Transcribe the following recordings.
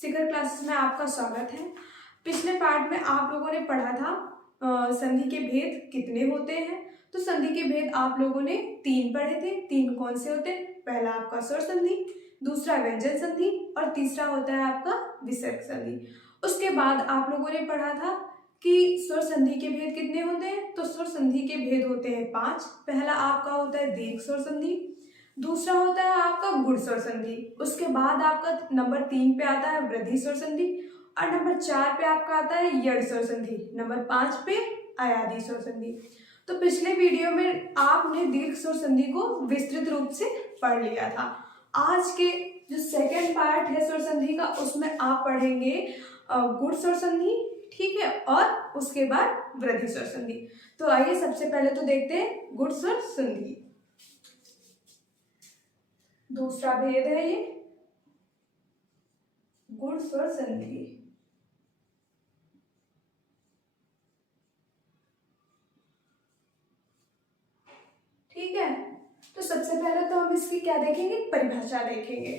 शिखर classes में आपका स्वागत है। पिछले पार्ट में आप लोगों ने पढ़ा था संधि के भेद कितने होते हैं। तो संधि के भेद आप लोगों ने 3 पढ़े थे। 3 कौन से होते हैं? पहला आपका स्वर संधि, दूसरा व्यंजन संधि और तीसरा होता है आपका विसर्ग संधि। उसके बाद आप लोगों ने पढ़ा था कि स्वर संधि के भेद कितने होते हैं। तो स्वर संधि के भेद होते हैं 5। पहला आपका होता है दीर्घ स्वर संधि, दूसरा होता है आपका गुण स्वर संधि, उसके बाद आपका नंबर 3 पे आता है वृद्धि स्वर संधि और नंबर 4 पे आपका आता है यड़ स्वर संधि, नंबर 5 पे अयादी स्वर संधि। तो पिछले वीडियो में आपने दीर्घ स्वर संधि को विस्तृत रूप से पढ़ लिया था। आज के जो सेकेंड पार्ट है स्वर संधि का, उसमें आप पढ़ेंगे गुण स्वर संधि, ठीक है, और उसके बाद वृद्धि स्वर संधि। तो आइए सबसे पहले तो देखते हैं गुण स्वर संधि। दूसरा भेद है ये गुण स्वर संधि। ठीक है, तो सबसे पहले तो हम इसकी क्या देखेंगे? परिभाषा देखेंगे।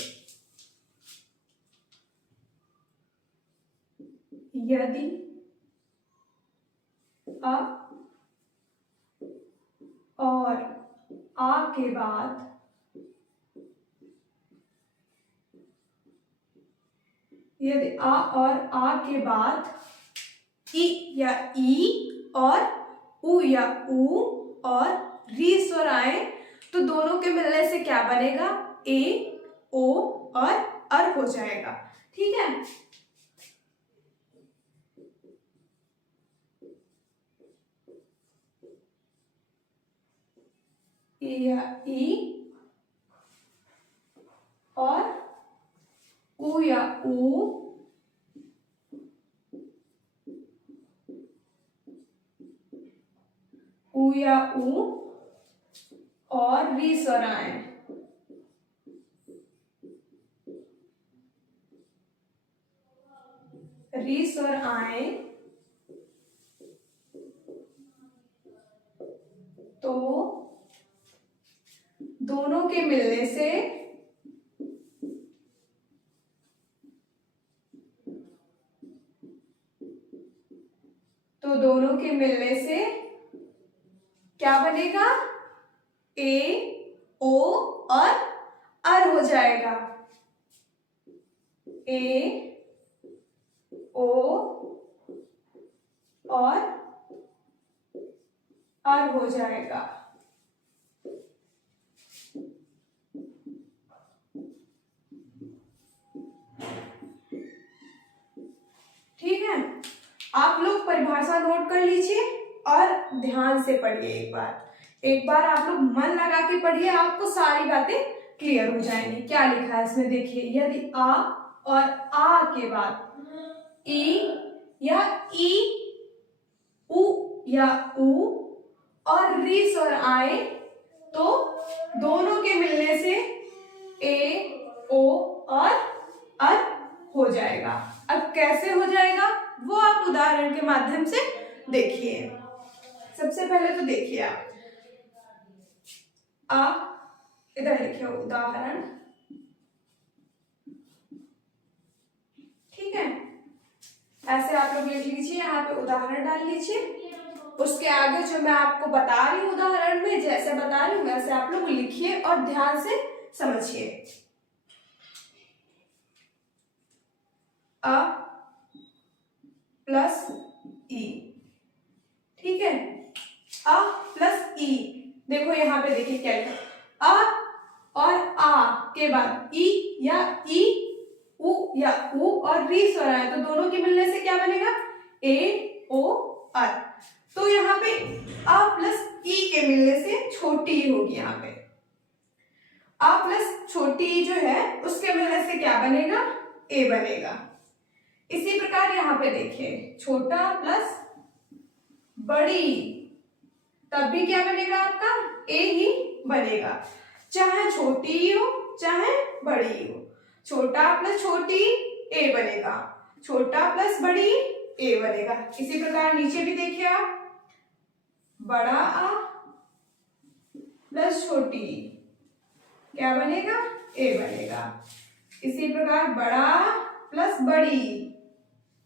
यदि अ और आ के बाद यदि आ और आ के बाद ई या ई और उ या उ और री स्वर आए तो दोनों के मिलने से क्या बनेगा? ए, ओ और अर हो जाएगा। ठीक है, ए या ई और उ या उ या उ और री स्वर आए। री स्वर आए तो दोनों के मिलने से क्या बनेगा? ए, ओ और अर हो जाएगा। ए, ओ और अर हो जाएगा। ठीक है, आप लोग परिभाषा नोट कर लीजिए और ध्यान से पढ़िए। एक बार आप लोग मन लगा के पढ़िए, आपको सारी बातें क्लियर हो जाएंगी। क्या लिखा है इसमें देखिए। यदि आ और आ के बाद ई या ई, उ या उ और री स्वर आए तो दोनों के मिलने से ए, ओ और अर हो जाएगा। अब कैसे हो जाएगा वो आप उदाहरण के माध्यम से देखिए। सबसे पहले तो देखिए आप इधर लिखिए उदाहरण। ठीक है, ऐसे आप लोग लिख लीजिए, यहाँ पे उदाहरण डाल लीजिए। उसके आगे जो मैं आपको बता रही हूँ उदाहरण में, जैसे बता रही हूँ वैसे आप लोग लिखिए और ध्यान से समझिए। अ प्लस ई, ठीक है, अ प्लस ई। देखो यहाँ पे देखिए क्या लिखा, अ और आ के बाद ई या ई, उ या उ और री स्वर आए तो दोनों के मिलने से क्या बनेगा? ए, ओ, अर। तो यहाँ पे अ प्लस ई के मिलने से छोटी ई होगी। यहाँ पे अ प्लस छोटी ई जो है उसके मिलने से क्या बनेगा? ए बनेगा। इसी प्रकार यहाँ पे देखिए छोटा प्लस बड़ी, तब भी क्या बनेगा? आपका ए ही बनेगा, चाहे छोटी ई हो चाहे बड़ी ई हो। छोटा प्लस छोटी ए बनेगा, छोटा प्लस बड़ी ए बनेगा। इसी प्रकार नीचे भी देखिए आप, बड़ा आ प्लस छोटी क्या बनेगा? ए बनेगा। इसी प्रकार बड़ा प्लस बड़ी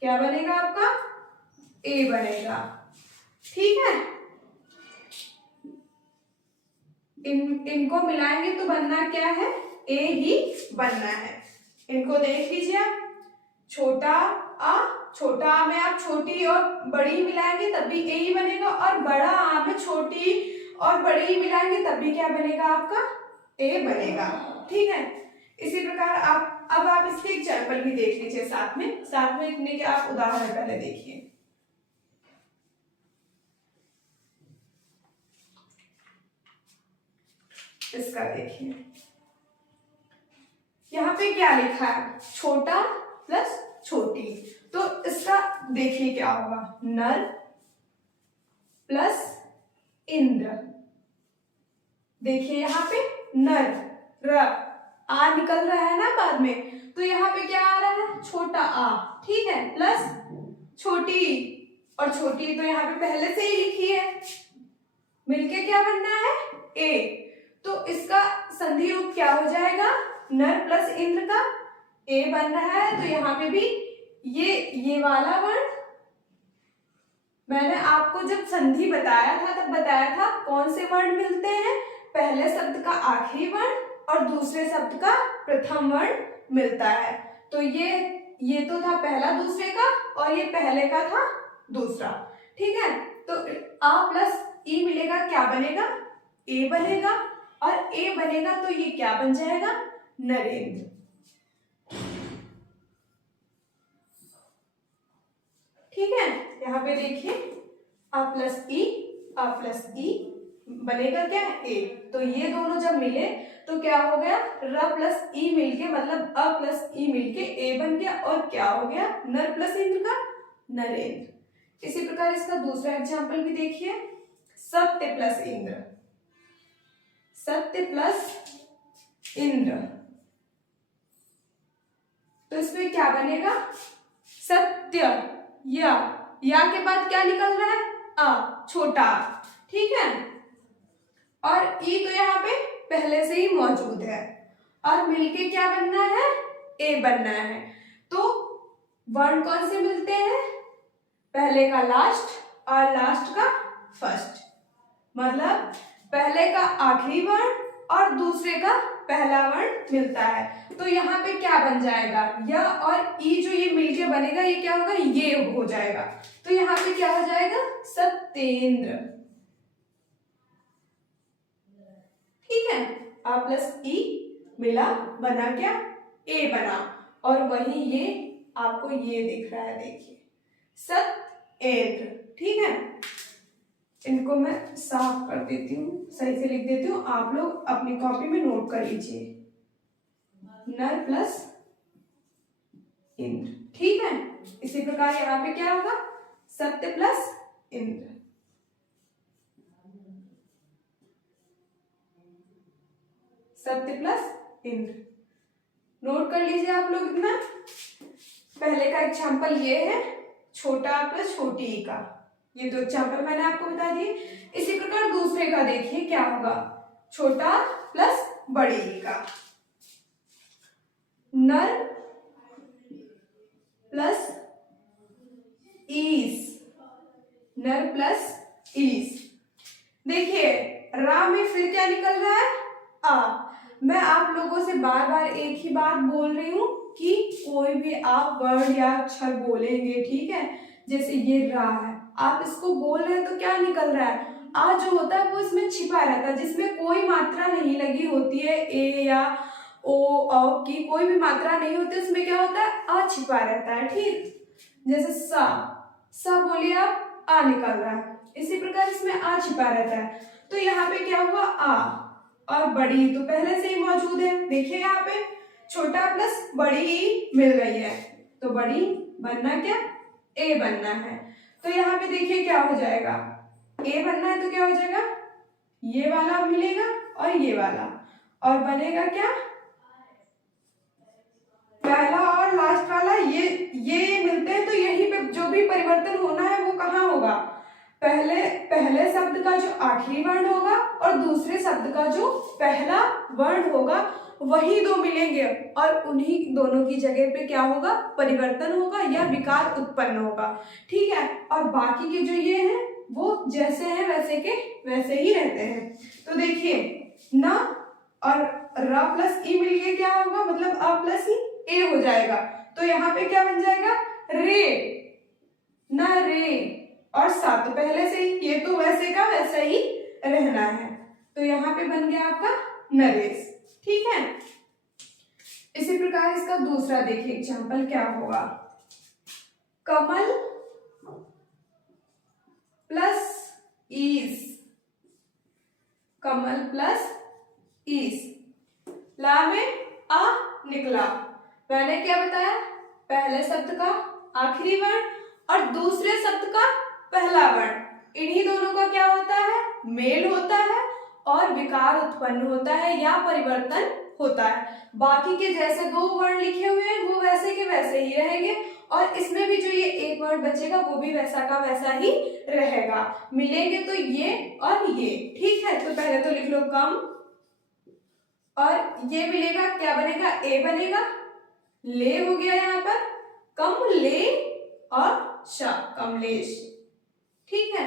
क्या बनेगा आपका? ए बनेगा। ठीक है, इनको मिलाएंगे तो बनना क्या है? ए ही बनना है। इनको देख लीजिए आप, छोटा आ में आप छोटी और बड़ी मिलाएंगे तब भी ए ही बनेगा, और बड़ा आ में छोटी और बड़ी मिलाएंगे तब भी क्या बनेगा आपका? ए बनेगा। ठीक है, इसी प्रकार अब आप इसके एग्जाम्पल भी देख लीजिए साथ में इतने के आप उदाहरण पहले देखिए। इसका देखिए, यहाँ पे क्या लिखा है? छोटा प्लस छोटी। तो इसका देखिए क्या होगा? नर प्लस इंद्र। देखिए यहाँ पे नर, र आ निकल रहा है ना बाद में, तो यहाँ पे क्या आ रहा है? छोटा आ। ठीक है, प्लस छोटी, और छोटी तो यहाँ पे पहले से ही लिखी है, मिलके क्या बनना है? ए। तो इसका संधि रूप क्या हो जाएगा? नर प्लस इंद्र का ए बन रहा है। तो यहाँ पे भी ये वाला वर्ण मैंने आपको जब संधि बताया था तब बताया था कौन से वर्ण मिलते हैं? पहले शब्द का आखिरी वर्ण और दूसरे शब्द का प्रथम वर्ण मिलता है। तो ये तो था पहला दूसरे का, और ये पहले का था दूसरा। ठीक है, तो आ प्लस ई मिलेगा, क्या बनेगा? ए बनेगा, और ए बनेगा तो ये क्या बन जाएगा? नरेंद्र। ठीक है, यहाँ पे देखिए आ प्लस ई बनेगा क्या? ए। तो ये दोनों जब मिले तो क्या हो गया? र प्लस ई मिलके, मतलब अ प्लस ई मिलके ए बन गया, और क्या हो गया? नर प्लस इंद्र का नरेंद्र। इसी प्रकार इसका दूसरा एग्जाम्पल भी देखिए, सत्य प्लस इंद्र। सत्य प्लस इंद्र, तो इसमें क्या बनेगा? सत्य, या के बाद क्या निकल रहा है? आ, छोटा। ठीक है, और ई तो यहाँ पे पहले से ही मौजूद है, और मिलके क्या बनना है? ए बनना है। तो वर्ण कौन से मिलते हैं? पहले का लास्ट और लास्ट का फर्स्ट, मतलब पहले का आखिरी वर्ण और दूसरे का पहला वर्ण मिलता है। तो यहाँ पे क्या बन जाएगा? य और ई जो ये मिलके बनेगा, ये क्या होगा? ये हो जाएगा। तो यहाँ पे क्या हो जाएगा? सत्येंद्र। ठीक है, आ प्लस ई मिला, बना क्या? ए बना, और वही ये आपको ये दिख रहा है, देखिए सत्येंद्र। ठीक है, इनको मैं साफ कर देती हूँ, सही से लिख देती हूँ, आप लोग अपनी कॉपी में नोट कर लीजिए। नर प्लस इंद्र। ठीक है, इसी प्रकार यहाँ पे क्या होगा? सत्य प्लस इंद्र। सत्य प्लस इंद्र, नोट कर लीजिए आप लोग इतना। पहले का एग्जाम्पल ये है, छोटा प्लस छोटी का, ये दो एग्जाम्पल मैंने आपको बता दिए। इसी प्रकार दूसरे का देखिए क्या होगा? छोटा प्लस बड़ी का, नर प्लस ईस, नर प्लस ईस। देखिए रा में फिर क्या निकल रहा है? आ। मैं आप लोगों से बार बार एक ही बात बोल रही हूं कि कोई भी आप वर्ड या अक्षर बोलेंगे, ठीक है, जैसे ये रा है, आप इसको बोल रहे हैं तो क्या निकल रहा है? आ जो होता है वो इसमें छिपा रहता है, जिसमें कोई मात्रा नहीं लगी होती है, ए या ओ औ की कोई भी मात्रा नहीं होती, उसमें क्या होता है? आ छिपा रहता है। ठीक, जैसे सा बोलिए आप, आ निकल रहा है, इसी प्रकार इसमें आ छिपा रहता है। तो यहाँ पे क्या हुआ? आ, और बड़ी तो पहले से ही मौजूद है, देखिए यहाँ पे छोटा प्लस बड़ी ही मिल रही है, तो बड़ी बनना क्या? ए बनना है। तो यहाँ पे देखिए क्या हो जाएगा? ए बनना है तो क्या हो जाएगा? ये वाला मिलेगा और ये वाला, और बनेगा क्या? पहला और लास्ट वाला ये मिलते हैं, तो यहीं पे जो भी परिवर्तन होना है वो कहाँ होगा? पहले शब्द का जो आखिरी वर्ण होगा और दूसरे शब्द का जो पहला वर्ण होगा, वही दो मिलेंगे और उन्हीं दोनों की जगह पे क्या होगा, परिवर्तन होगा या विकार उत्पन्न होगा। ठीक है, और बाकी के जो ये हैं वो जैसे हैं वैसे के वैसे ही रहते हैं। तो देखिए न और र प्लस ई मिलके क्या होगा, मतलब अ प्लस ई ए हो जाएगा। तो यहाँ पे क्या बन जाएगा, रे, न रे, और सा तो पहले से ही, ये तो वैसे का वैसा ही रहना है। तो यहाँ पे बन गया आपका नरेश। ठीक है, इसी प्रकार इसका दूसरा देखिए एग्जाम्पल क्या होगा, कमल प्लस ईस, कमल प्लस ईस, ला में आ निकला। मैंने क्या बताया, पहले शब्द का आखिरी वर्ण और दूसरे शब्द का पहला वर्ण, इन्हीं दोनों का क्या होता है, मेल होता है और विकार उत्पन्न होता है या परिवर्तन होता है। बाकी के जैसे दो वर्ण लिखे हुए हैं वो वैसे के वैसे ही रहेंगे और इसमें भी जो ये एक वर्ण बचेगा वो भी वैसा का वैसा ही रहेगा। मिलेंगे तो ये और ये। ठीक है, तो पहले तो लिख लो कम, और ये मिलेगा क्या बनेगा, ए बनेगा, ले हो गया यहाँ पर, कम ले और शा, कमलेश। ठीक है,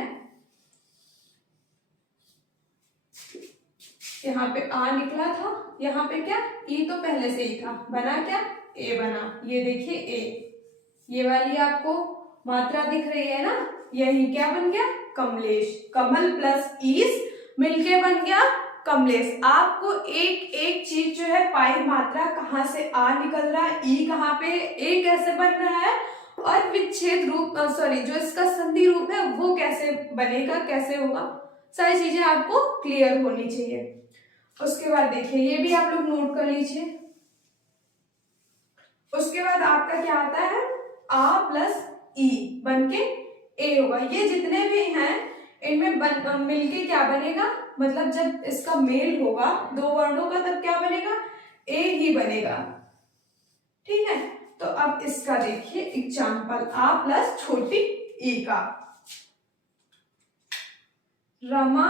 यहाँ पे आ निकला था, यहाँ पे क्या ई तो पहले से ही था, बना क्या, ए बना। ये देखिए ए, ये वाली आपको मात्रा दिख रही है ना, यही क्या बन गया, कमलेश। कमल प्लस ईस मिलके बन गया कमलेश। आपको एक एक चीज जो है पाई मात्रा कहाँ से आ निकल रहा है, ई कहाँ पे, ए कैसे बन रहा है और विच्छेद रूप सॉरी जो इसका संधि रूप है वो कैसे बनेगा, कैसे होगा, सारी चीजें आपको क्लियर होनी चाहिए। उसके बाद देखिए ये भी आप लोग नोट कर लीजिए। उसके बाद आपका क्या आता है, आ प्लस ई बन के ए होगा। ये जितने भी हैं इनमें मिलके क्या बनेगा, मतलब जब इसका मेल होगा दो वर्णों का तब क्या बनेगा, ए ही बनेगा। ठीक है, तो अब इसका देखिए एग्जाम्पल, आ प्लस छोटी ई का, रमा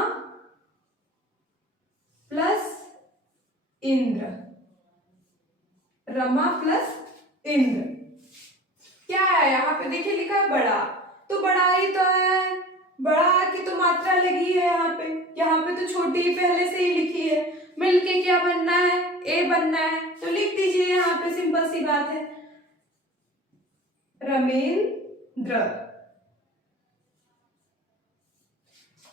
प्लस इंद्र, रमा प्लस इंद्र। क्या है यहाँ पे देखिए लिखा है बड़ा, तो बड़ा ही तो है, बड़ा की तो मात्रा लगी है यहाँ पे तो छोटी पहले से ही लिखी है, मिलके क्या बनना है, ए बनना है। तो लिख दीजिए यहाँ पे, सिंपल सी बात है, रमेंद्र।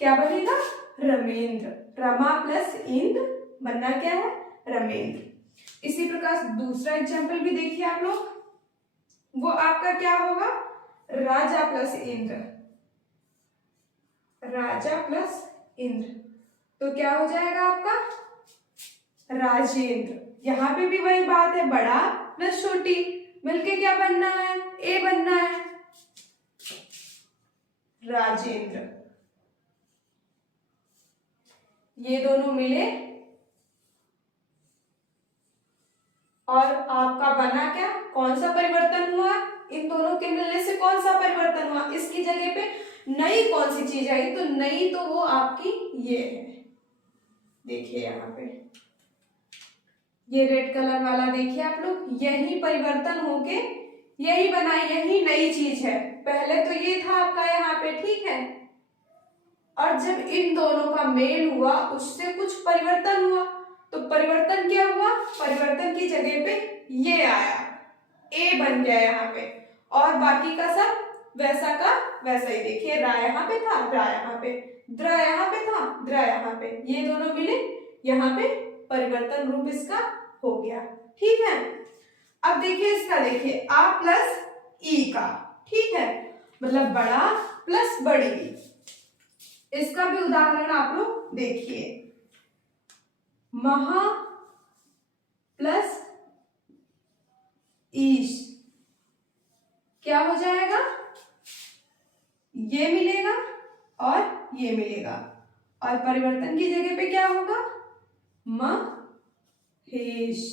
क्या बनेगा, रमेंद्र। रमा प्लस इंद्र बनना क्या है, रमेंद्र। इसी प्रकार दूसरा एग्जाम्पल भी देखिए आप लोग, वो आपका क्या होगा, राजा प्लस इंद्र, राजा प्लस इंद्र, तो क्या हो जाएगा आपका, राजेंद्र। यहाँ पे भी वही बात है, बड़ा प्लस छोटी मिलके क्या बनना है, ए बनना है, राजेंद्र। ये दोनों मिले और आपका बना क्या, कौन सा परिवर्तन हुआ, इन दोनों के मिलने से कौन सा परिवर्तन हुआ, इसकी जगह पे नई कौन सी चीज आई, तो नई तो वो आपकी ये है, देखिए यहाँ पे ये रेड कलर वाला देखिए आप लोग, यही परिवर्तन होके यही बनाई, यही नई चीज है। पहले तो ये था आपका यहाँ पे, ठीक है, और जब इन दोनों का मेल हुआ उससे कुछ परिवर्तन हुआ, तो परिवर्तन क्या हुआ, परिवर्तन की जगह पे ये आया, ए बन गया यहाँ पे, और बाकी का सब वैसा का वैसा ही। देखिए रा यहाँ पे था, रा यहाँ पे, द्र यहाँ पे था, द्र यहाँ पे, ये दोनों मिले यहाँ पे परिवर्तन रूप इसका हो गया। ठीक है, अब देखिए इसका, देखिए आ प्लस ई का, ठीक है, मतलब बड़ा प्लस बड़ी। इसका भी उदाहरण आप लोग देखिए, महा प्लस ईश, क्या हो जाएगा, ये मिलेगा और ये मिलेगा, और परिवर्तन की जगह पे क्या होगा, महेश,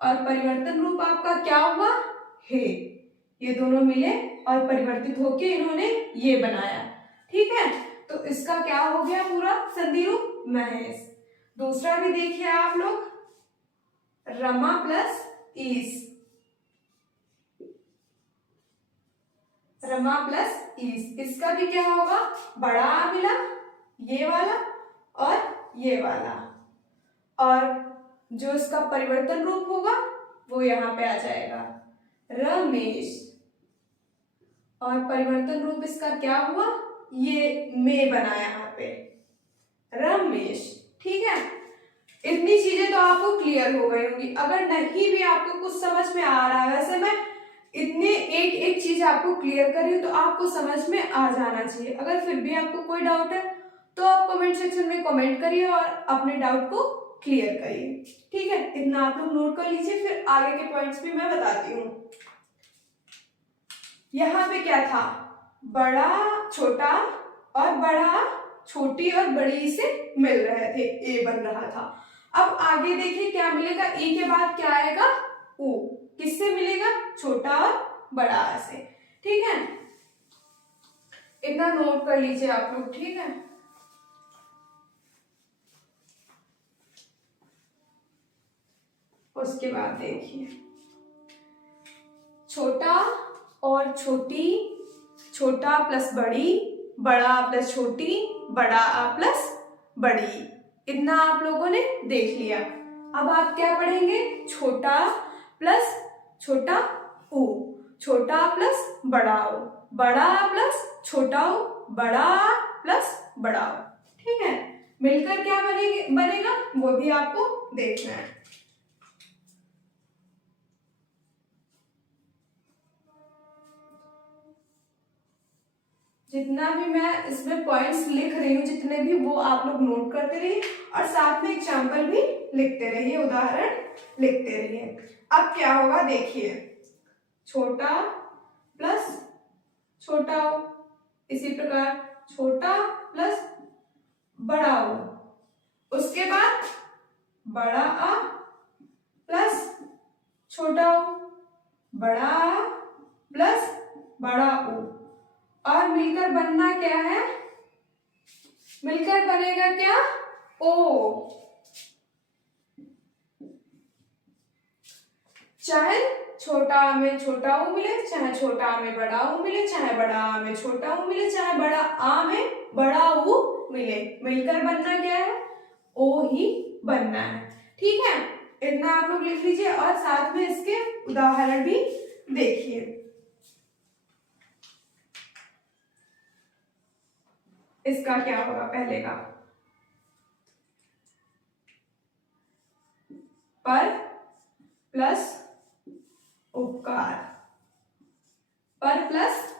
और परिवर्तन रूप आपका क्या हुआ, हे। ये दोनों मिले और परिवर्तित होके इन्होंने ये बनाया। ठीक है, तो इसका क्या हो गया पूरा संधि रूप, महेश। दूसरा भी देखिए आप लोग, रमा प्लस ईस, रमा प्लस ईस। इसका भी क्या होगा, बड़ा आ मिला, ये वाला और ये वाला, और जो इसका परिवर्तन रूप होगा वो यहाँ पे आ जाएगा रमेश, और परिवर्तन रूप इसका क्या हुआ, ये में बना यहाँ पे रमेश। ठीक है, इतनी चीजें तो आपको क्लियर हो गई होंगी। अगर नहीं भी आपको कुछ समझ में आ रहा है, वैसे मैं इतने एक एक चीज आपको क्लियर कर रही हूँ तो आपको समझ में आ जाना चाहिए। अगर फिर भी आपको कोई डाउट है तो आप कमेंट सेक्शन में कमेंट करिए और अपने डाउट को क्लियर करिए। ठीक है, इतना आप लोग नोट कर लीजिए, फिर आगे के पॉइंट्स भी मैं बताती हूँ। यहाँ पे क्या था, बड़ा छोटा और बड़ा छोटी और बड़ी से मिल रहे थे, ए बन रहा था। अब आगे देखिए क्या मिलेगा, ए के बाद क्या आएगा, ओ। किससे मिलेगा, छोटा और बड़ा से। ठीक है, इतना नोट कर लीजिए आप लोग। ठीक है, उसके बाद देखिए छोटा और छोटी, छोटा प्लस बड़ी, बड़ा प्लस छोटी, बड़ा प्लस बड़ी। इतना आप लोगों ने देख लिया। अब आप क्या पढ़ेंगे, छोटा प्लस छोटा ऊ, छोटा प्लस बड़ा ऊ, बड़ा प्लस छोटा ऊ, बड़ा प्लस बड़ा ऊ। ठीक है, मिलकर क्या बनेगा वो भी आपको देखना है। जितना भी मैं इसमें पॉइंट्स लिख रही हूँ, जितने भी, वो आप लोग नोट करते रहिए और साथ में एग्जाम्पल भी लिखते रहिए, उदाहरण लिखते रहिए। अब क्या होगा देखिए, छोटा प्लस छोटा हो, इसी प्रकार छोटा प्लस बड़ा हो, उसके बाद बड़ा आ प्लस छोटा हो, बड़ा आ प्लस बड़ा ओ, और मिलकर बनना क्या है, मिलकर बनेगा क्या, ओ। चाहे छोटा में छोटा ऊ मिले, चाहे छोटा में बड़ा ऊ मिले, चाहे बड़ा आ में छोटा ऊ मिले, चाहे बड़ा आ में बड़ा ऊ मिले, मिलकर बनना क्या है, ओ ही बनना है। ठीक है, इतना आप लोग लिख लीजिए और साथ में इसके उदाहरण भी देखिए। इसका क्या होगा, पहले का पर प्लस उपकार, पर प्लस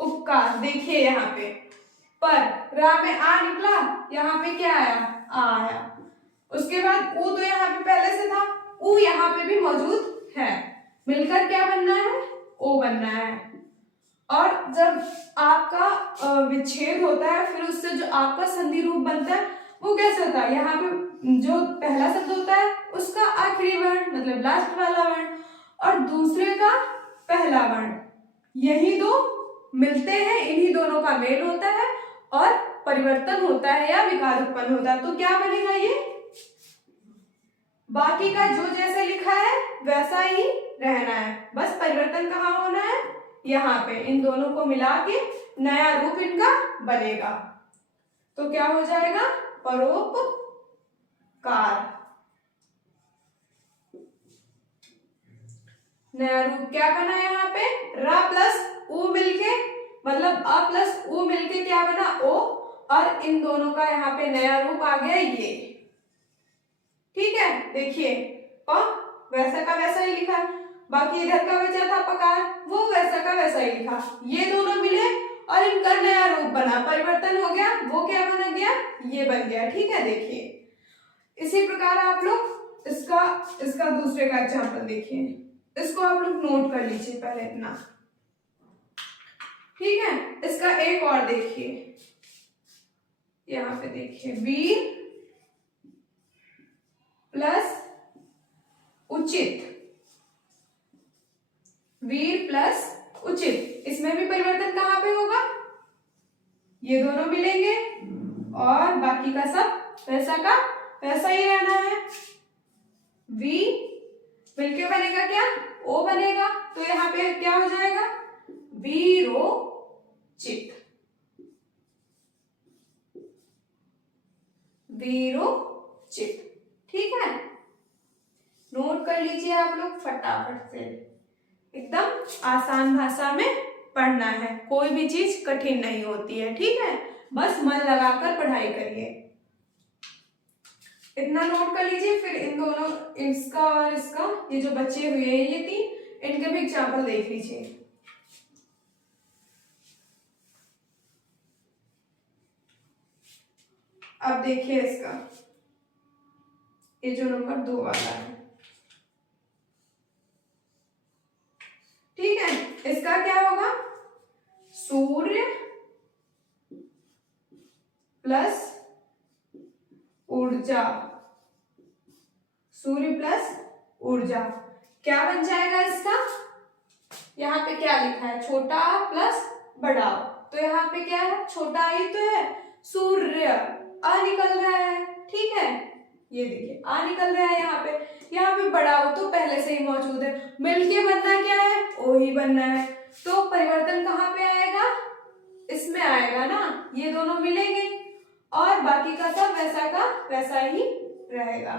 उपकार। देखिए यहाँ पे पर, रा में आ निकला, यहाँ पे क्या आया, आ आया। उसके बाद ऊ तो यहाँ पे पहले से था, ऊ यहाँ पे भी मौजूद है, मिलकर क्या बनना है, ओ बनना है। और जब आपका विच्छेद होता है, फिर उससे जो आपका संधि रूप बनता है वो कैसे होता है, यहाँ पे जो पहला शब्द होता है उसका आखिरी वर्ण मतलब लास्ट वाला वर्ण, और दूसरे का पहला वर्ण, यही दो मिलते हैं, इन्हीं दोनों का मेल होता है और परिवर्तन होता है या विकार उत्पन्न होता है। तो क्या बनेगा, ये बाकी का जो जैसे लिखा है वैसा ही रहना है, बस परिवर्तन कहाँ होना है, यहाँ पे। इन दोनों को मिला के नया रूप इनका बनेगा, तो क्या हो जाएगा, परोपकार। नया रूप क्या बना यहाँ पे, रा प्लस ऊ मिलके, मतलब अ प्लस ऊ मिलके क्या बना, ओ, और इन दोनों का यहाँ पे नया रूप आ गया ये। ठीक है, देखिए वैसा का वैसा ही लिखा, बाकी इधर का बचा था पकार, वो वैसा का वैसा ही लिखा, ये दोनों मिले और इनका नया रूप बना, परिवर्तन हो गया, वो क्या बन गया, ये बन गया। ठीक है, देखिए इसी प्रकार आप लोग इसका दूसरे का एग्जाम्पल देखिए, इसको आप लोग नोट कर लीजिए पहले इतना। ठीक है, इसका एक और देखिए, यहाँ पे देखिए वीर प्लस उचित, वीर प्लस उचित, इसमें भी परिवर्तन कहाँ पे होगा, ये दोनों मिलेंगे और बाकी का सब वैसा का वैसा ही रहना है, वी मिलके बनेगा क्या, ओ बनेगा। तो यहाँ पे क्या हो जाएगा, वीरोचित, वीरोचित। ठीक है, नोट कर लीजिए आप लोग फटाफट से, एकदम आसान भाषा में पढ़ना है, कोई भी चीज कठिन नहीं होती है। ठीक है, बस मन लगाकर पढ़ाई करिए। इतना नोट कर लीजिए, फिर इन दोनों, इसका और इसका, ये जो बचे हुए हैं ये तीन, इनके भी एग्जाम्पल देख लीजिए। अब देखिए इसका, ये जो नंबर 2 वाला है, ठीक है, इसका क्या होगा, सूर्य प्लस ऊर्जा, सूर्य प्लस ऊर्जा क्या बन जाएगा इसका। यहाँ पे क्या लिखा है, छोटा प्लस बड़ा, तो यहाँ पे क्या है, छोटा ही तो है, सूर्य, आ निकल रहा है। ठीक है, ये देखिए आ निकल रहा है यहाँ पे बड़ा हो तो पहले से ही मौजूद है, मिलके बनना क्या है, ओ ही बनना है। तो परिवर्तन कहाँ पे आएगा, इसमें आएगा ना, ये दोनों मिलेंगे और बाकी का सब वैसा का वैसा ही रहेगा।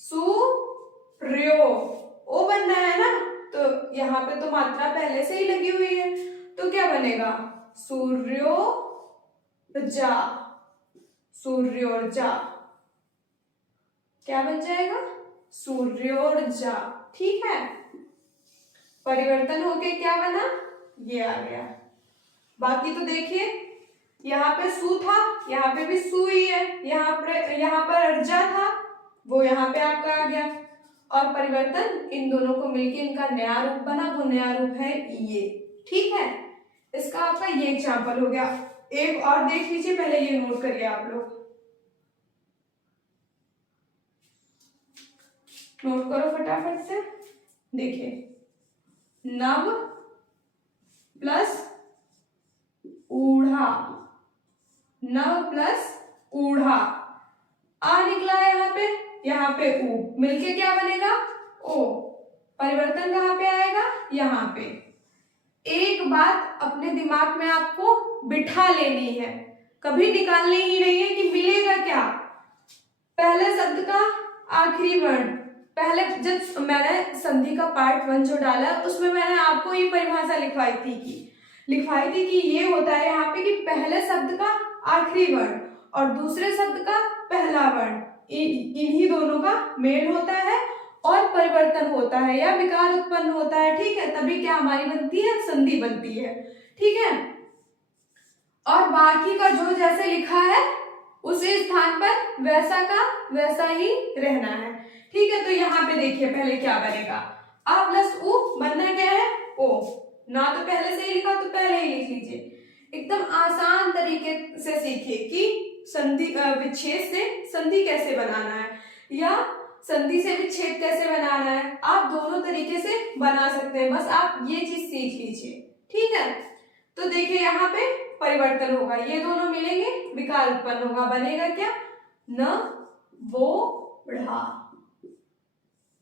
सूर्यो, ओ बनना है ना, तो यहाँ पे तो मात्रा पहले से ही लगी हुई है, तो क्या बनेगा, सूर्योर्जा, सूर्योर्जा क्या बन जाएगा, सूर्योर्जा। ठीक है, परिवर्तन होके क्या बना, ये आ गया। बाकी तो देखिए, यहाँ पे सु था, यहाँ पे भी सु ही है, यहाँ पर अर्जा था, वो यहाँ पे आपका आ गया, और परिवर्तन इन दोनों को मिलके इनका नया रूप बना, वो नया रूप है ये। ठीक है, इसका आपका ये एग्जाम्पल हो गया। एक और देख लीजिए, पहले ये नोट करिए आप लोग, नोट करो फटाफट से। देखिए, नव प्लस ऊढ़ा, नव प्लस ऊढ़ा, आ निकला है यहाँ पे ऊ, मिलके क्या बनेगा, ओ। परिवर्तन कहाँ पे आएगा, यहाँ पे। एक बात अपने दिमाग में आपको बिठा लेनी है, कभी निकालनी ही नहीं है कि मिलेगा क्या, पहले शब्द का आखिरी वर्ण। पहले जब मैंने संधि का पार्ट 1 जो डाला उसमें मैंने आपको ये परिभाषा लिखवाई थी कि ये होता है यहाँ पे कि पहले शब्द का आखिरी वर्ण और दूसरे शब्द का पहला वर्ण, इन्हीं दोनों का मेल होता है और परिवर्तन होता है या विकार उत्पन्न होता है। ठीक है, तभी क्या हमारी बनती है, संधि बनती है। ठीक है, और बाकी का जो जैसे लिखा है उसी स्थान पर वैसा का वैसा ही रहना है। ठीक है, तो यहाँ पे देखिए पहले क्या बनेगा, आ प्लस उ बनना क्या है, ओ, ना तो पहले से ही लिखा तो पहले ही लिख लीजिए। एकदम आसान तरीके से सीखिए कि संधि विच्छेद से संधि कैसे बनाना है या संधि से विच्छेद कैसे बनाना है, आप दोनों तरीके से बना सकते हैं, बस आप ये चीज सीख लीजिए। ठीक है, तो देखिए यहाँ पे परिवर्तन होगा, ये दोनों मिलेंगे, विकार उत्पन्न होगा, बनेगा क्या, न वो बढ़ा।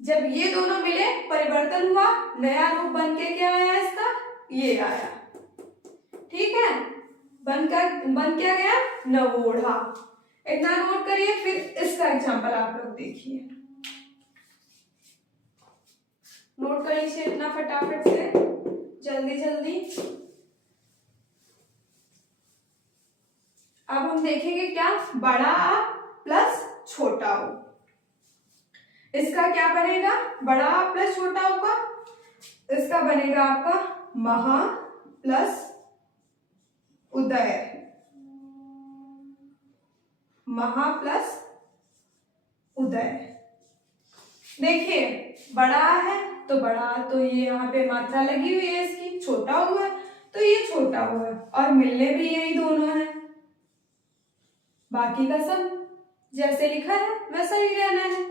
जब ये दोनों मिले परिवर्तन हुआ, नया रूप बन के क्या आया इसका, ये आया। ठीक है, बन क्या गया, नवोढ़ा। इतना नोट करिए, फिर इसका एग्जांपल आप लोग देखिए, नोट कर लीजिए इतना फटाफट से, जल्दी जल्दी। अब हम देखेंगे क्या, बड़ा आ प्लस छोटा ऊ, इसका क्या बनेगा, बड़ा आ प्लस छोटा ऊ का, इसका बनेगा आपका महा प्लस उदय, महा प्लस उदय। देखिए बड़ा है तो बड़ा, तो ये यहाँ पे मात्रा लगी हुई है इसकी, छोटा हुआ है तो ये छोटा हुआ है, और मिलने भी यही दोनों है, बाकी का सब जैसे लिखा है वैसा ही रहना है।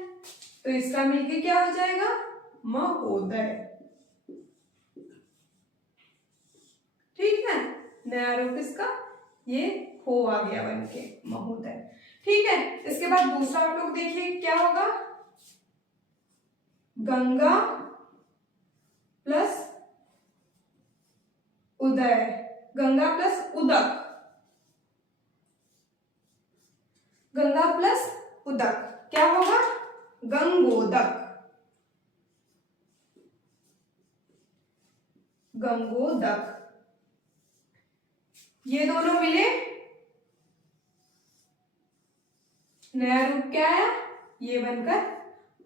तो इसका मिलके क्या हो जाएगा, महोदय। ठीक है, नया रूप इसका ये हो आ गया बनके, महोदय। ठीक है, इसके बाद दूसरा आप लोग देखिए क्या होगा, गंगा प्लस उदय, गंगा प्लस उदक, गंगा प्लस उदक क्या होगा? गंगोदक, गंगोदक। ये दोनों मिले, नया रूप क्या आया? ये बनकर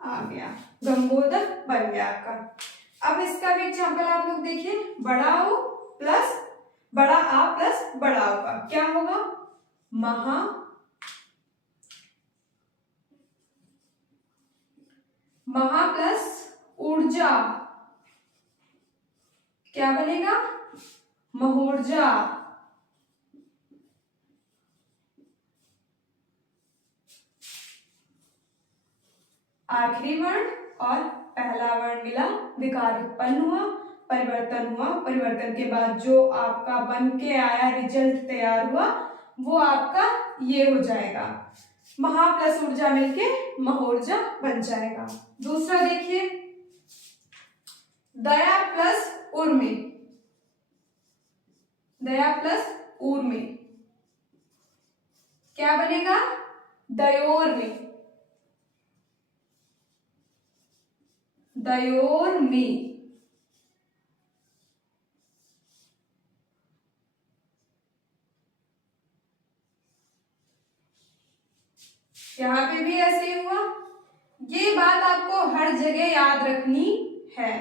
आ गया, गंगोदक बन गया आपका। अब इसका भी एग्जाम्पल आप लोग देखिए, बड़ा ओ प्लस बड़ा आ प्लस बड़ा ओ का क्या होगा? महा, महा प्लस ऊर्जा क्या बनेगा? महोर्जा। आखिरी वर्ण और पहला वर्ण मिला, विकार उत्पन्न हुआ, परिवर्तन हुआ, परिवर्तन के बाद जो आपका बन के आया रिजल्ट तैयार हुआ वो आपका ये हो जाएगा, महा प्लस ऊर्जा मिलके महोर्जा बन जाएगा। दूसरा देखिए, दया प्लस उर्मी, दया प्लस उर्मी क्या बनेगा? दयोर्मी, दयोर्मी। यहां पे भी ऐसे ही हुआ। ये बात आपको हर जगह याद रखनी है,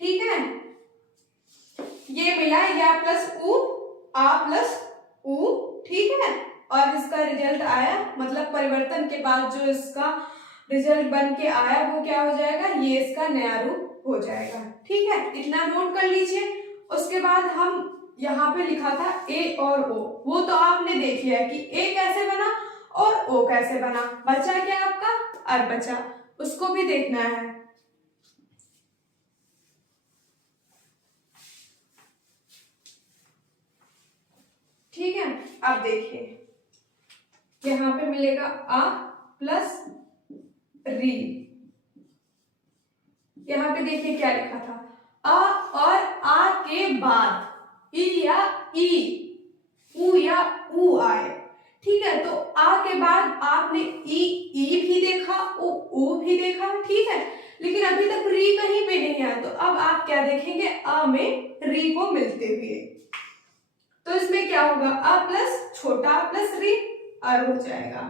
ठीक है? ये मिला या प्लस उ, आ प्लस उ, ठीक है? और इसका रिजल्ट आया, मतलब परिवर्तन के बाद जो इसका रिजल्ट बन के आया वो क्या हो जाएगा? ये इसका नया रूप हो जाएगा, ठीक है? इतना नोट कर लीजिए। उसके बाद हम यहाँ पे लिखा था ए और ओ, वो तो आपने देख लिया कि ए कैसे बना और ओ कैसे बना। बचा क्या आपका? अर बचा, उसको भी देखना है। ठीक है, अब देखिए यहां पे मिलेगा आ प्लस री। यहां पे देखिए क्या लिखा था, अ और आ के बाद ई या ई, उ या उ आए, ठीक है? तो आ के बाद आपने ई भी देखा, उ भी देखा, ठीक है? लेकिन अभी तक री कहीं पे नहीं आया, तो अब आप क्या देखेंगे? अ में री को मिलते हुए। तो इसमें क्या होगा? अ प्लस छोटा आ प्लस री अर हो जाएगा।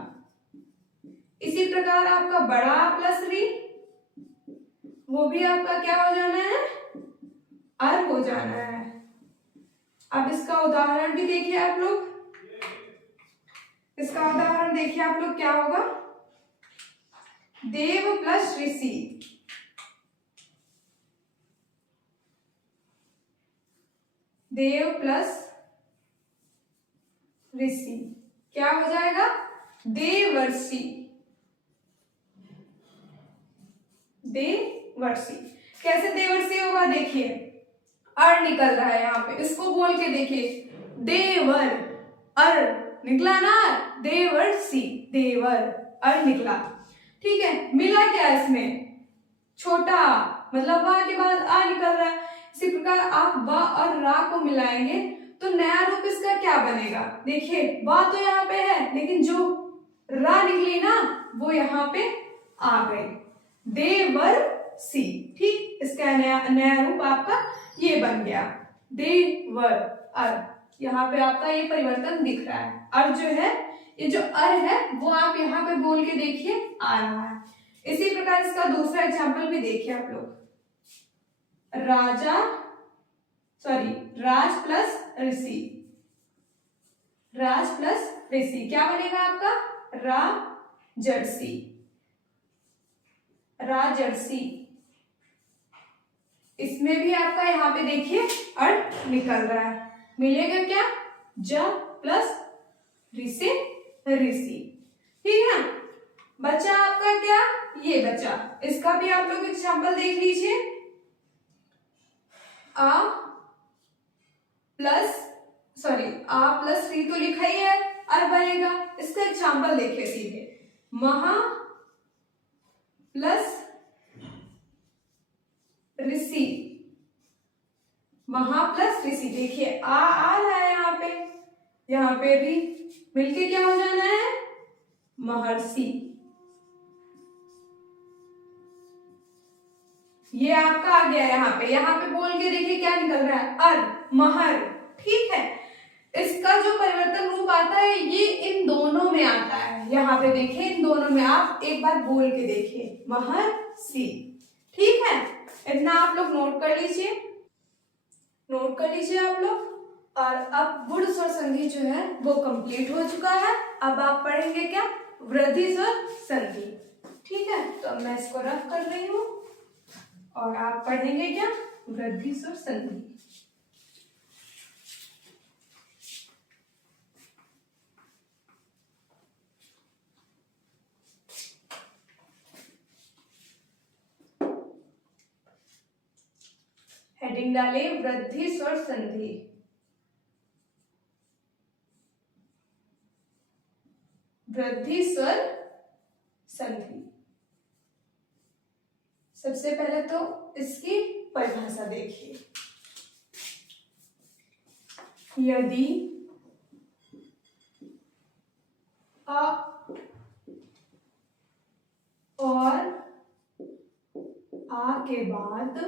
इसी प्रकार आपका बड़ा आ प्लस री, वो भी आपका क्या हो जाना है? अर हो जाना है। अब इसका उदाहरण भी देखिए आप लोग, इसका उदाहरण देखिए आप लोग क्या होगा? देव प्लस ऋषि, देव प्लस ऋषि क्या हो जाएगा? देवर्षि, देवर्षि। कैसे देवर्षि होगा? देखिए अर निकल रहा है यहाँ पे, इसको बोल के देखिए, देवर, अर निकला ना, देवर्षि, देवर, अर निकला, ठीक है? मिला क्या इसमें? छोटा, मतलब वा के बाद आ निकल रहा है। इसी प्रकार आप वा और रा को मिलाएंगे तो नया रूप इसका क्या बनेगा? देखिए वा तो यहाँ पे है, लेकिन जो रा निकली ना वो यहाँ पे आ गई, देवर्षि, ठीक? इसका नया रूप आपका ये बन गया, देवर अर। यहाँ पे आपका ये परिवर्तन दिख रहा है। अर जो है, ये जो अर है वो आप यहाँ पे बोल के देखिए आ रहा है। इसी प्रकार इसका दूसरा एग्जाम्पल भी देखिए आप लोग, राजा सॉरी राज प्लस ऋषि, राज प्लस ऋषि क्या बनेगा आपका? राजर्षि, राजर्षि। इसमें भी आपका यहाँ पे देखिए अर निकल रहा है, मिलेगा क्या? ज प्लस ऋषि, ऋषि, ठीक है? बचा आपका क्या? ये बचा, इसका भी आप लोग एग्जाम्पल देख लीजिए, आ प्लस री तो लिखा ही है, अर बनेगा। इसका एग्जाम्पल देखिए सीधे, महा प्लस ऋषि, महा प्लस ऋषि। देखिए आ रहा है यहाँ पे भी मिलके क्या हो जाना है, महर्षि। ये आपका आ गया यहाँ पे बोल के देखिए क्या निकल रहा है, महर। ठीक है, इसका जो परिवर्तन रूप आता है ये इन दोनों में आता है। यहाँ पे देखिए इन दोनों में, आप एक बार बोल के देखिए, महर्षि। ठीक है, इतना आप लोग नोट कर लीजिए आप लोग। और अब गुण स्वर संधि जो है वो कंप्लीट हो चुका है। अब आप पढ़ेंगे क्या, वृद्धि स्वर संधि। ठीक है, तो मैं इसको रफ कर रही हूँ और आप पढ़ेंगे क्या, वृद्धि स्वर संधि। हेडिंग डाले वृद्धि स्वर संधि। वृद्धि स्वर संधि। सबसे पहले तो इसकी परिभाषा देखिए, यदि अ और आ के बाद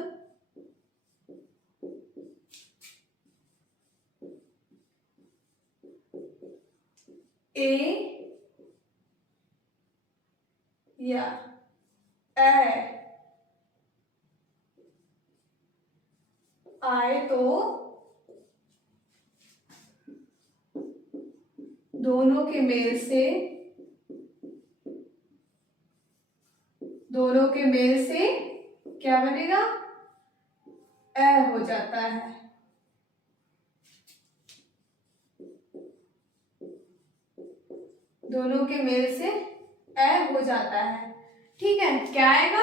ए या ए आए तो दोनों के मेल से क्या बनेगा, ए हो जाता है। दोनों के मेल से ए हो जाता है। ठीक है, क्या आएगा,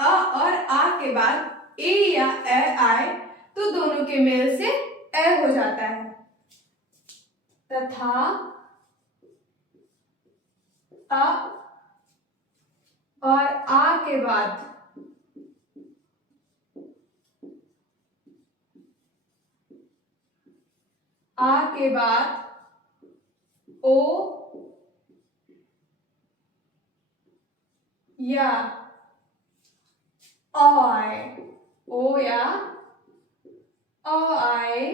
अ और आ के बाद ए या ए आए तो दोनों के मेल से ए हो जाता है। तथा अ और आ के बाद ओ या अ आए, ओ या अ आए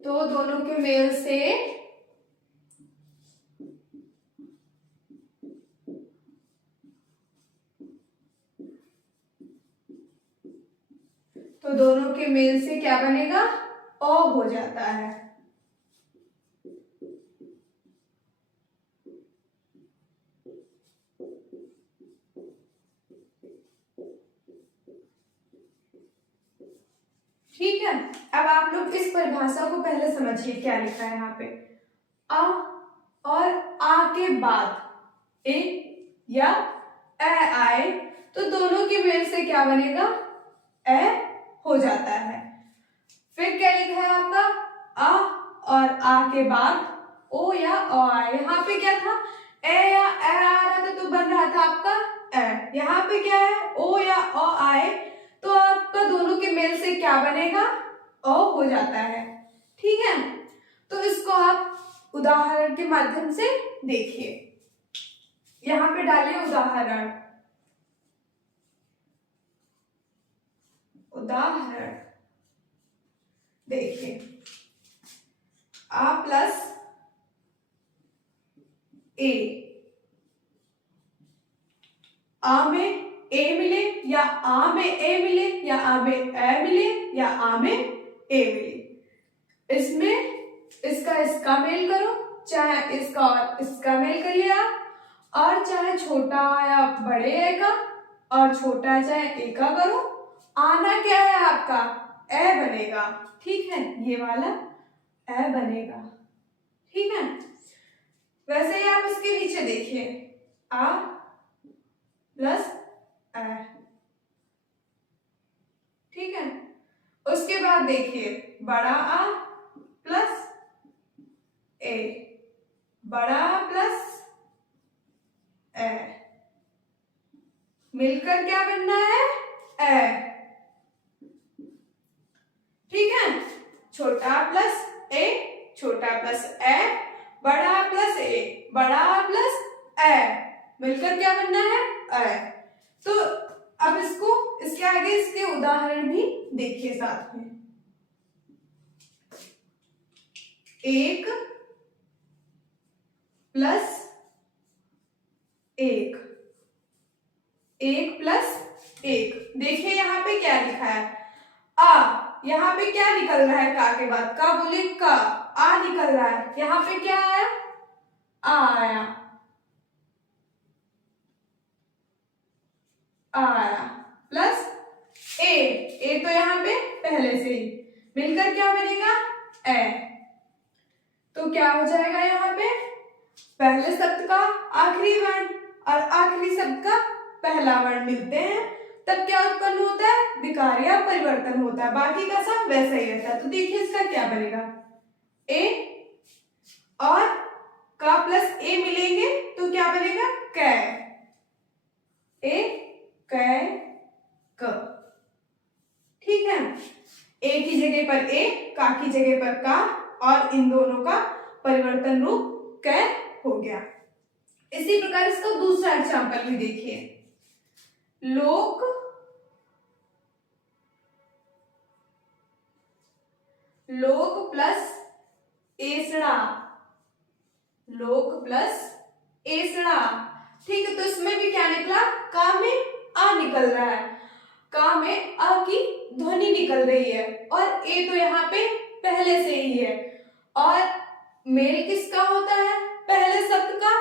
तो दोनों के मेल से क्या बनेगा, अ हो जाता है। ठीक है, अब आप लोग इस परिभाषा को पहले समझिए, क्या लिखा है यहाँ पे, अ और आ के बाद ए या ए आए तो दोनों के मेल से क्या बनेगा, ए हो जाता है। फिर क्या लिखा है आपका, अ और आ के बाद ओ या अ आए। यहाँ पे क्या था, ए या ए आ रहा था तो बन रहा था आपका ए। यहाँ पे क्या है, ओ या अ आए तो आपका दोनों के मेल से क्या बनेगा, अ हो जाता है। ठीक है, तो इसको आप उदाहरण के माध्यम से देखिए। यहाँ पे डालिए उदाहरण, देखिए, आ प्लस ए, आ में ए मिले या आ में ए मिले या आ में ए मिले या आ में ए मिले, इसमें इसका मेल करो, चाहे इसका और इसका मेल करिए आप, और चाहे छोटा या बड़े ए का, और छोटा चाहे ए का करो, आना क्या है आपका, ए बनेगा। ठीक है, ये वाला ए बनेगा। ठीक है, वैसे ही आप इसके नीचे देखिए, आ प्लस ए। ठीक है, उसके बाद देखिए बड़ा आ प्लस ए, बड़ा आ प्लस ए। मिलकर क्या बनना है, ए। ठीक है, छोटा प्लस ए, छोटा प्लस ए, बड़ा प्लस ए, बड़ा प्लस ए, मिलकर क्या बनना है, ए। तो अब इसके आगे इसके उदाहरण भी देखिए साथ में। एक प्लस एक, एक प्लस एक, देखिए यहाँ पे क्या लिखा है, आ। यहाँ पे क्या निकल रहा है, का के बाद, का बोले का, आ निकल रहा है। यहाँ पे क्या आया, आ आया, आया प्लस ए तो यहाँ पे पहले से ही, मिलकर क्या बनेगा, ए। तो क्या हो जाएगा, यहाँ पे पहले शब्द का आखिरी वर्ण और आखिरी शब्द का पहला वर्ण मिलते हैं, तब क्या उत्पन्न होता है, विकार या परिवर्तन होता है। बाकी का सब वैसा ही रहता है। तो देखिए इसका क्या बनेगा, ए और का प्लस ए मिलेंगे तो क्या बनेगा, कै, ए कै क। ठीक है, ए की जगह पर ए, का की जगह पर का, और इन दोनों का परिवर्तन रूप कै हो गया। इसी प्रकार इसका दूसरा एग्जाम्पल भी देखिए, लोक लोक प्लस एसड़ा, लोक प्लस एसड़ा। ठीक है, तो इसमें भी क्या निकला, का में आ निकल रहा है, का में आ की ध्वनि निकल रही है, और ए तो यहाँ पे पहले से ही है, और मेल किसका होता है, पहले शब्द का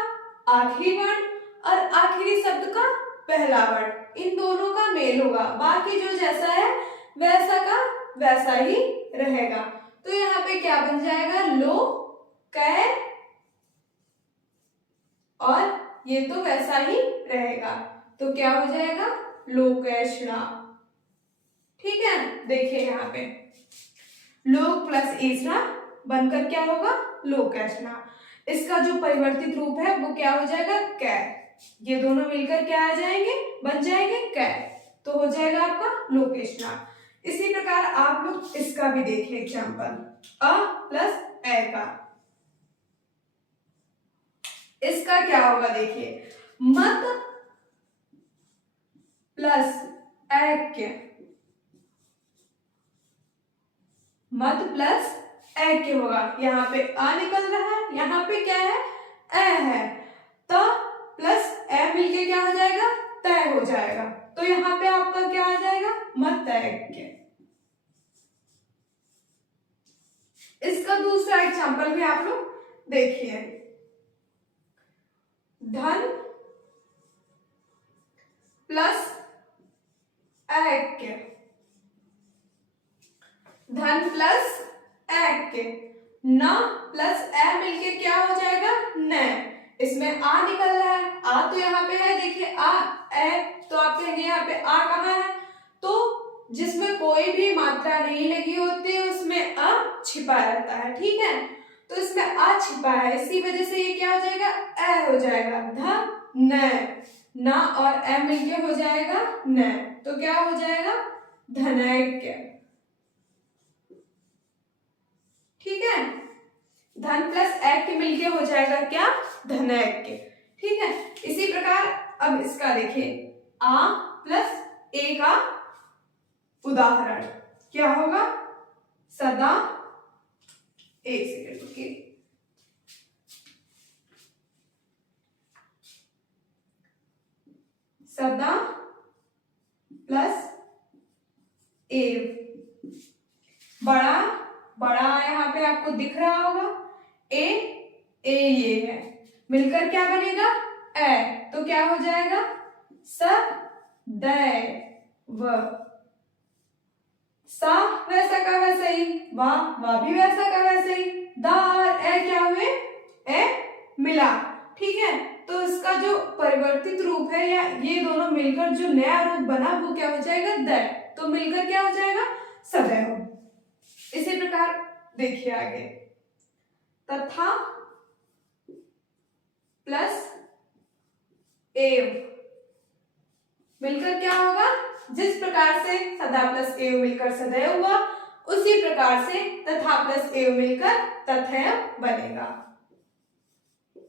आखिरी वर्ण और आखिरी शब्द का पहला वर्ण, इन दोनों का मेल होगा। बाकी जो जैसा है वैसा का वैसा ही रहेगा। तो यहाँ पे क्या बन जाएगा, लो कै, और ये तो वैसा ही रहेगा, तो क्या हो जाएगा, लोकेशना। ठीक है, देखिए यहाँ पे लोक प्लस एसना बनकर क्या होगा, लोकेशना। इसका जो परिवर्तित रूप है वो क्या हो जाएगा, कै। ये दोनों मिलकर क्या आ जाएंगे, बन जाएंगे कै, तो हो जाएगा आपका लोकेशना। इसी प्रकार आप लोग इसका भी देखिए एग्जाम्पल, अ प्लस ए का। इसका क्या होगा, देखिए मत प्लस ऐक्य, मत प्लस ऐक्य होगा। यहाँ पे आ निकल रहा है, यहाँ पे क्या है, ए है, तो प्लस ए मिलके क्या हो जाएगा, तय हो जाएगा। तो यहाँ पे आपका क्या आ जाएगा, मत ऐक्य। इसका दूसरा एग्जाम्पल भी आप लोग देखिए, धन प्लस ऐक्य, धन प्लस ऐक्य, न प्लस ए मिलके क्या हो जाएगा, न। इसमें आ निकल रहा है, आ तो यहाँ पे है, देखिए आ ए, तो आप कहेंगे यहाँ पे आ कहाँ है, तो जिसमें कोई भी मात्रा नहीं लगी होती है उसमें आ छिपा रहता है। ठीक है, तो इसमें आ छिपा है, इसी वजह से ये क्या हो जाएगा, ए हो जाएगा, ध न और ए मिलके हो जाएगा न, तो क्या हो जाएगा, धनैक्य। ठीक है, धन प्लस ऐक्य मिलके हो जाएगा क्या, धनैक्य। ठीक है, इसी प्रकार अब इसका देखिए, आ प्लस ए का उदाहरण क्या होगा, सदा, एक सेकेंड रुकिए, सदा प्लस एव, बड़ा, बड़ा यहाँ पे आपको दिख रहा होगा, ए ये है, मिलकर क्या बनेगा, ए, तो क्या हो जाएगा, सदैव, सा वैसा का वैसा ही, वाह भी वैसा का वैसा ही, दा और ए क्या हुए, ए मिला। ठीक है, तो इसका जो परिवर्तित रूप है या ये दोनों मिलकर जो नया रूप बना वो क्या हो जाएगा, दै, तो मिलकर क्या हो जाएगा, सदैव। इसी प्रकार देखिए आगे, तथा प्लस एव मिलकर क्या होगा, जिस प्रकार से सदा प्लस एव मिलकर सदैव हुआ, उसी प्रकार से तथा प्लस एव मिलकर तथैव बनेगा,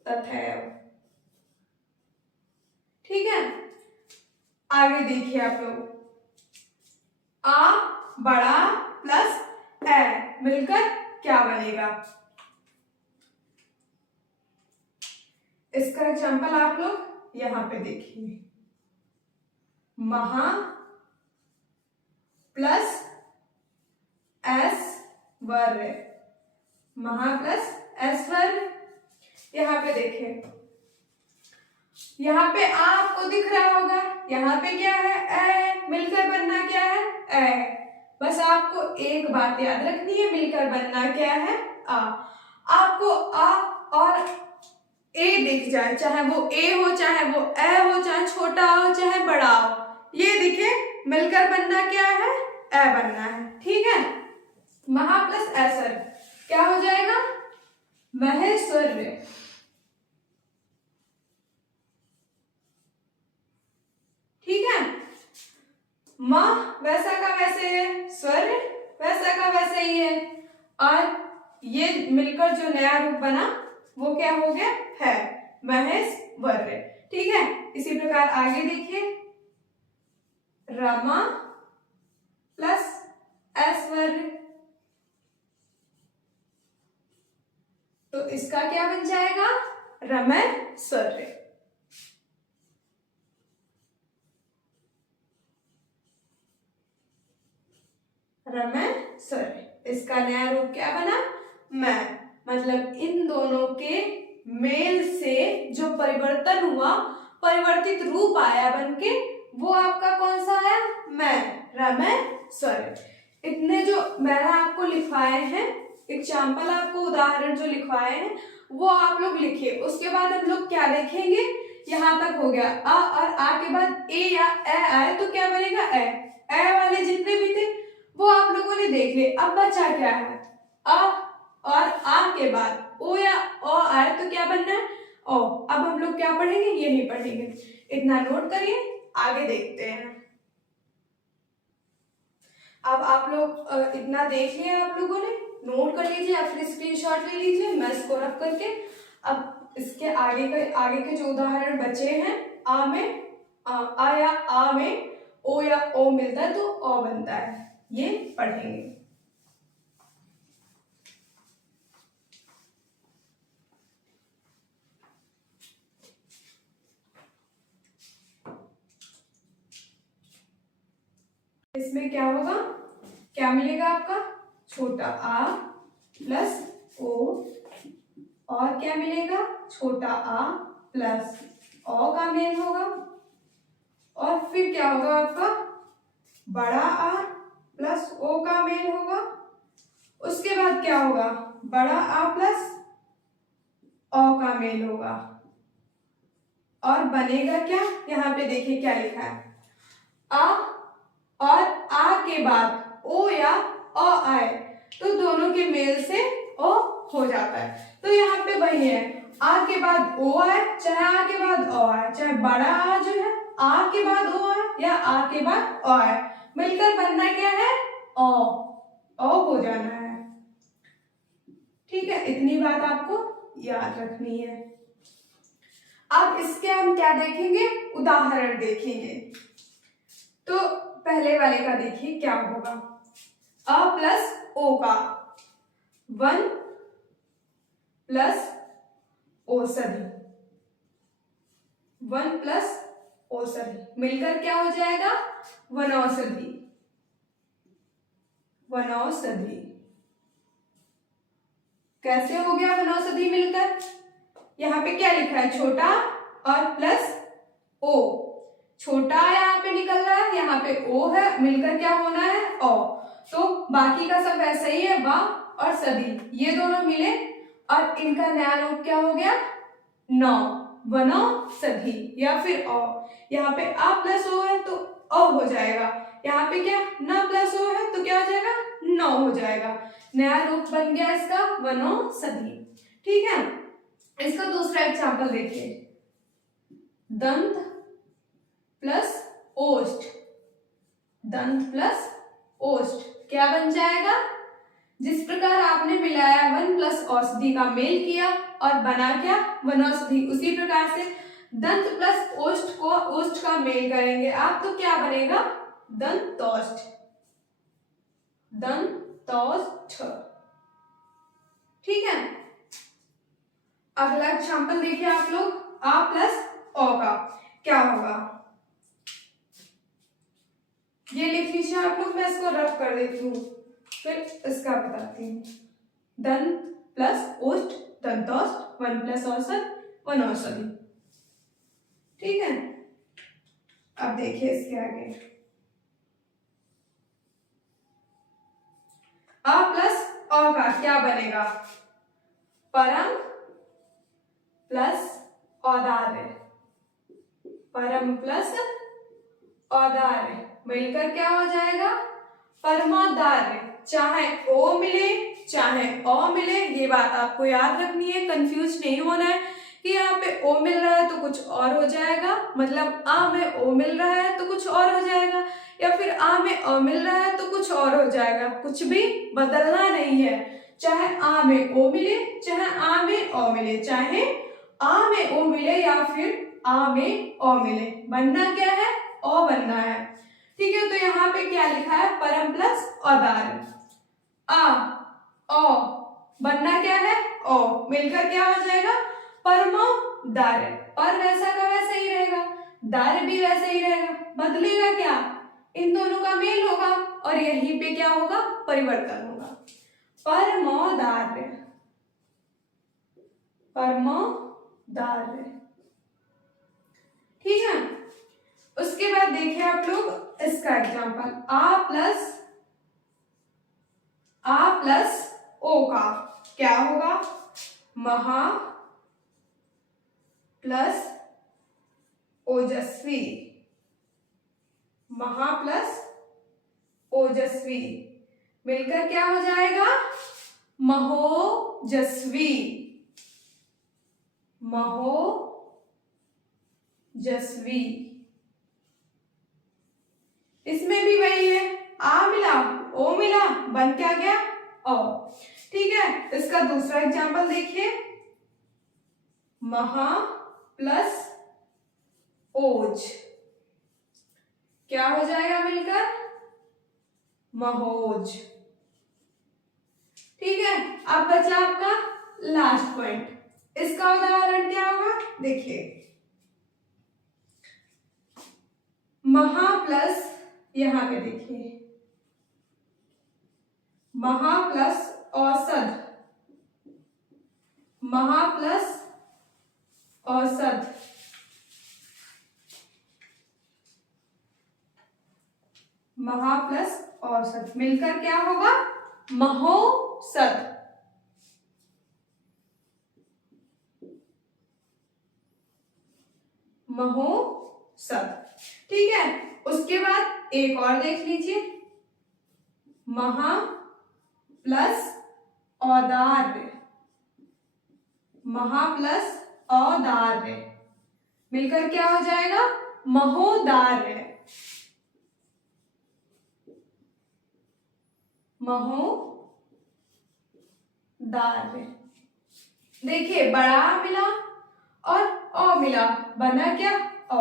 तथैव। ठीक है, आगे देखिए आप लोग, आ बड़ा प्लस ए मिलकर क्या बनेगा। इसका एग्जाम्पल आप लोग यहां पे देखिए, महा प्लस एस वर्ग, महा प्लस एस वर्ग। यहाँ पे देखिए, यहाँ पे आपको दिख रहा होगा, यहाँ पे क्या है, ए, मिलकर बनना क्या है, ए। बस आपको एक बात याद रखनी है, मिलकर बनना क्या है, आ। आपको आ और ए दिख जाए, चाहे वो ए हो, चाहे वो ए हो, चाहे छोटा हो, चाहे बड़ा हो, ये दिखे, मिलकर बनना क्या है, ए बनना है। ठीक है, महा प्लस ऐसर क्या हो जाएगा, महेश्वर्य। ठीक है, म वैसा का वैसे है, स्वर वैसा का वैसे ही है, और ये मिलकर जो नया रूप बना वो क्या हो गया, है महेश्वर्य। ठीक है, इसी प्रकार आगे देखिए, रमा प्लस ऐश्वर्य, तो इसका क्या बन जाएगा, रमैश्वर्य। रमैश्वर्य, इसका नया रूप क्या बना, मैं। मतलब इन दोनों के मेल से जो परिवर्तन हुआ, परिवर्तित रूप आया बनके, वो आपका कौन सा है, मैं, रमैश्वर्य। इतने जो मैंने आपको लिखवाए हैं एग्जाम्पल, आपको उदाहरण जो लिखवाए हैं वो आप लोग लिखिए। उसके बाद हम लोग क्या देखेंगे, यहाँ तक हो गया, अ और आ के बाद ए या ए आए तो क्या बनेगा, ए वाले जितने भी थे वो आप लोगों ने देख लिए। अब बचा क्या है, अ और आ के बाद ओ या ओ आए तो क्या बनना है, ओ। अब हम लोग क्या पढ़ेंगे, यही पढ़ेंगे, इतना नोट करिए, आगे देखते हैं। अब आप लोग इतना देख लिया, आप लोगों ने नोट कर लीजिए, या फिर स्क्रीनशॉट ले लीजिए, मैं इसको रख करके। अब इसके आगे के जो उदाहरण बचे हैं, आ में आ या आ में ओ या ओ मिलता है तो ओ बनता है, ये पढ़ेंगे। इसमें क्या होगा, क्या मिलेगा आपका, छोटा आ प्लस ओ, और क्या मिलेगा, छोटा आ प्लस ओ का मेल होगा, और फिर क्या होगा आपका, बड़ा आ प्लस ओ का मेल होगा। उसके बाद क्या होगा, बड़ा आ प्लस ओ का मेल होगा, और बनेगा क्या, यहाँ पे देखिए क्या लिखा है, आ और आ के बाद ओ या अ आए तो दोनों के मेल से ओ हो जाता है। तो यहाँ पे वही है, आ के बाद ओ आए, चाहे आ के बाद ओ आए, चाहे बड़ा आ जो है आ के बाद ओ आए या आ के बाद ओ आए, मिलकर बनना क्या है, ओ हो जाना है। ठीक है, इतनी बात आपको याद रखनी है। अब इसके हम क्या देखेंगे, उदाहरण देखेंगे। तो पहले वाले का देखिए क्या होगा, अ प्लस ओ का 1 प्लस औषधि, 1 प्लस औषधि मिलकर क्या हो जाएगा, वनौषधि, वनौषधि। कैसे हो गया वनौषधि मिलकर, यहाँ पे क्या लिखा है, छोटा और प्लस ओ, छोटा यहाँ पे निकल रहा है, यहाँ पे ओ है, मिलकर क्या होना है, ओ। तो बाकी का सब वैसा ही है, व और सदी, ये दोनों मिले और इनका नया रूप क्या हो गया, नौ, वनो सदी, या फिर ओ। यहाँ पे आ प्लस ओ है तो ओ हो जाएगा, यहाँ पे क्या न प्लस ओ है तो क्या हो जाएगा, नौ हो जाएगा। नया रूप बन गया इसका वनो सदी। ठीक है, इसका दूसरा एग्जाम्पल देखिए, दंत प्लस ओष्ठ, दंत प्लस ओष्ठ क्या बन जाएगा? जिस प्रकार आपने मिलाया वन प्लस औषधि का मेल किया और बना क्या? वनौषधि, उसी प्रकार से दंत प्लस ओष्ठ को ओष्ठ का मेल करेंगे आप तो क्या बनेगा? दंतोष्ठ, दंतोष्ठ। ठीक है, अगला एग्जाम्पल देखिए आप लोग, आ प्लस ओ का क्या होगा ये लिख लीजिए आप लोग, मैं इसको रफ कर देती हूँ फिर इसका बताती हूँ। दंत प्लस ओष्ठ, दंतोष्ठ, वन प्लस औषध, वनौषधि। ठीक है, अब देखिए इसके आगे, अ प्लस अ का क्या बनेगा? परम प्लस औदार्य, परम प्लस औदार्य मिलकर क्या हो जाएगा? परमादार्य। चाहे ओ मिले चाहे ओ मिले, ये बात आपको याद रखनी है, कंफ्यूज नहीं होना है कि यहाँ पे ओ मिल रहा है तो कुछ और हो जाएगा, मतलब आ में ओ मिल रहा है तो कुछ और हो जाएगा, या फिर आ में अ मिल रहा है तो कुछ और हो जाएगा, कुछ भी बदलना नहीं है। चाहे आ में ओ मिले चाहे आ में ओ मिले, चाहे आ में ओ मिले या फिर आ में ओ मिले, बनना क्या है? ओ बनना है। ठीक है, तो यहाँ पे क्या लिखा है? परम प्लस औदार्य, आ ओ बनना क्या है? ओ, मिलकर क्या हो जाएगा? परमोदार्य। पर वैसा का वैसा ही रहेगा, दार्य भी वैसा ही रहेगा, बदलेगा क्या? इन दोनों का मेल होगा और यहीं पे क्या होगा? परिवर्तन होगा। परमोदार्य, परमोदार्य। ठीक है, उसके बाद देखिए आप लोग इसका एग्जांपल, आ प्लस ओ का क्या होगा? महा प्लस ओजस्वी, महा प्लस ओजस्वी मिलकर क्या हो जाएगा? महोजस्वी, महोजस्वी। इसमें भी वही है, आ मिला ओ मिला, बन क्या गया? ओ। ठीक है, इसका दूसरा एग्जांपल देखिए, महा प्लस ओज क्या हो जाएगा मिलकर? महोज। ठीक है, अब बचा आपका लास्ट पॉइंट, इसका उदाहरण क्या होगा? देखिए, महा प्लस, यहां पे देखिए, महा प्लस औसत, महा प्लस औसत, महा प्लस औसत मिलकर क्या होगा? महोसत, महोसत। ठीक है, उसके बाद एक और देख लीजिए, महा प्लस औदार्य, महा प्लस औदार्य मिलकर क्या हो जाएगा? महोदार्य, महोदार्य। देखिए, बड़ा मिला और ओ मिला, बना क्या? ओ।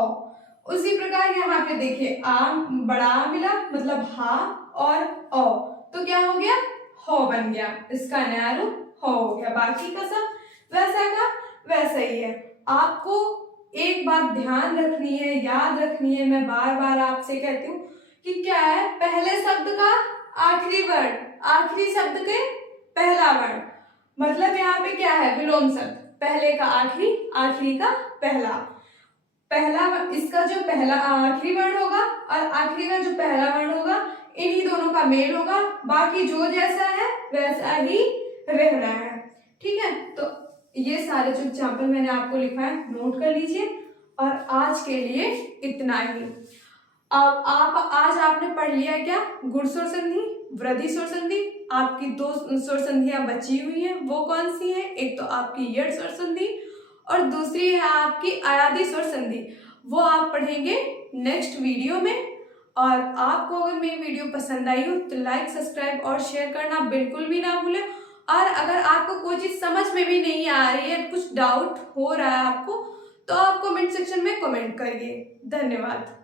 उसी प्रकार यहाँ पे देखिए, आ बड़ा मिला मतलब हा और ओ, तो क्या हो गया? हो बन गया, इसका नया रूप हो हो गया, बाकी का सब वैसा का वैसा ही है। आपको एक बात ध्यान रखनी है, याद रखनी है, मैं बार बार आपसे कहती हूँ कि क्या है? पहले शब्द का आखिरी वर्ण, आखिरी शब्द के पहला वर्ण, मतलब यहाँ पे क्या है? विलोम शब्द, पहले का आखिरी, आखिरी का पहला। पहला इसका जो पहला आखिरी वर्ण होगा और आखिरी का जो पहला वर्ण होगा, इन्हीं दोनों का मेल होगा, बाकी जो जैसा है वैसा ही रहना है। ठीक है, तो ये सारे जो एग्जाम्पल मैंने आपको लिखा है नोट कर लीजिए, और आज के लिए इतना ही। अब आप आज आपने पढ़ लिया क्या? गुण स्वर संधि, वृद्धि स्वर संधि। आपकी दो स्वर संधियां बची हुई हैं, वो कौन सी हैं? एक तो आपकी यड़ स्वर संधि और दूसरी है आपकी अयादि स्वर संधि। वो आप पढ़ेंगे नेक्स्ट वीडियो में। और आपको अगर मेरी वीडियो पसंद आई हो तो लाइक, सब्सक्राइब और शेयर करना बिल्कुल भी ना भूलें। और अगर आपको कोई चीज़ समझ में भी नहीं आ रही है, कुछ डाउट हो रहा है आपको, तो आप कमेंट सेक्शन में कमेंट करिए। धन्यवाद।